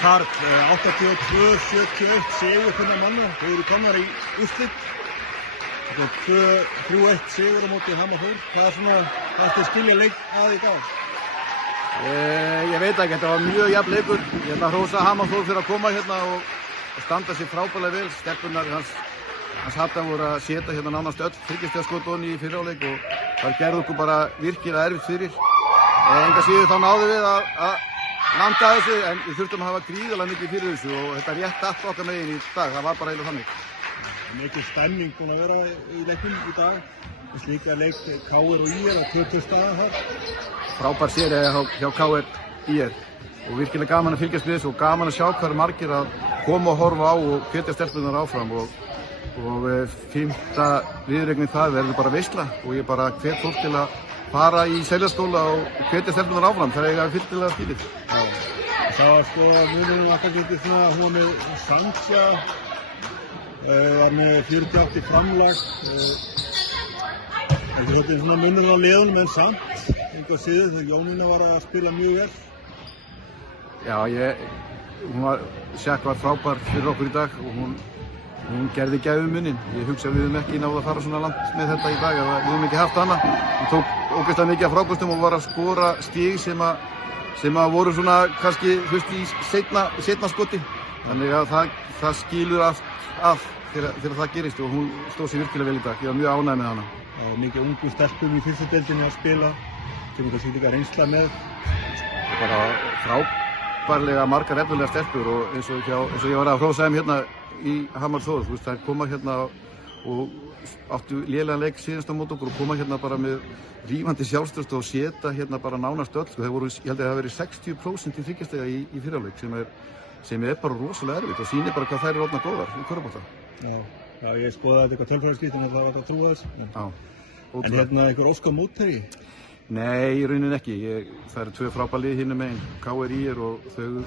Karl, 82-71 sigur fyrir manna. Þau eru komnar í úrslit. 3-1 sigur á móti Hamar-Þór. Hvað er svona, hvað þið skilja leik að í dag? Ég veit ekki, þetta var mjög jafn leikur. Ég ætla að hrósa Hamar-Þór fyrir að koma hérna og standa sér frábærlega vel. Stelpurnar hans Hadda voru að setja hérna nánast öll þriggjastigaskot í fyrri hálfleik og það gerði okkur bara virkilega erfitt fyrir. Enga síður þá náðum við að landa þessu en við þurftum að hafa gríðarlega mikið fyrir þessu og þetta rétt allt okkar megin í dag, það var bara eiginlega þannig. Mikið stemning búin að vera í leiknum í dag. Slíka leik KR og IR á 20 staðar þar. Frábær séri hjá KR IR og virkilega gaman að fylgjast við þessu og gaman að sjá hvað margir að koma og horfa á og hvetja stelpurnar áfram og fimmta viðureignin það verður bara veisla og ég bara hvet fólk til að fara í Seljaskóla og hvetja stelpurnar áfram, það er eiginlega fyllilega skilið. Það var sko munurinn alltaf getið svona að hún með Sandja var með 48 í framlag. Þetta er svona munurinn á liðunum en samt, enga síður þegar Jónína var að spila mjög vel. Já, Sjakk var frábær fyrir okkur í dag og hún gerði gæfumuninn. Ég hugsa að við höfum ekki náð að fara svona langt með þetta í dag, við höfum ekki haft hana. Hún tók ógeðslega mikið af frákostum og var að skora stig sem voru svona kannski í seinna skoti. Þannig að það skilur allt þegar það gerist og hún stóð sér virkilega vel í dag. Ég var mjög ánægð með hana. Mikið ungu stelpum í fyrstu deildinni að spila, sem kannski líka reynsla með. Bara frábærlega margar efnilegar stelpur og eins og ég var að hrósa þeim hérna í Hamar-Þór, þær koma hérna og áttu lélegan leik síðast á móti okkur og koma hérna bara með rífandi sjálfstraust og setja hérna bara nánast öll. Þeir voru, ég held að það hafi verið 60% í þriggjastiga í fyrri hálfleik sem er bara rosalega erfitt og sýnir bara hvað þær eru orðnar góðar í körfubolta. Já, ég skoðaði þetta eitthvað tölfræðiskýrt en það var að trúa þess. En hérna einhver ósk á mótherji? Nei, í rauninni ekki. Það eru tvö frábær lið hinum megin, KR IR og þau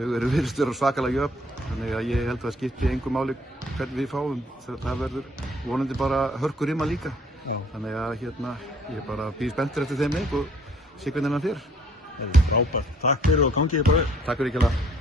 eru virðist vera svakalega jöfn. Þannig að ég held að það skipti engu máli hvernig við fáum. Það verður vonandi bara hörkurimma líka. Þannig að ég bara býð spenntur eftir þeim leik og sé hvernig hann fer. Frábært. Takk fyrir og gangið bara vel. Takk fyrir ekki alveg.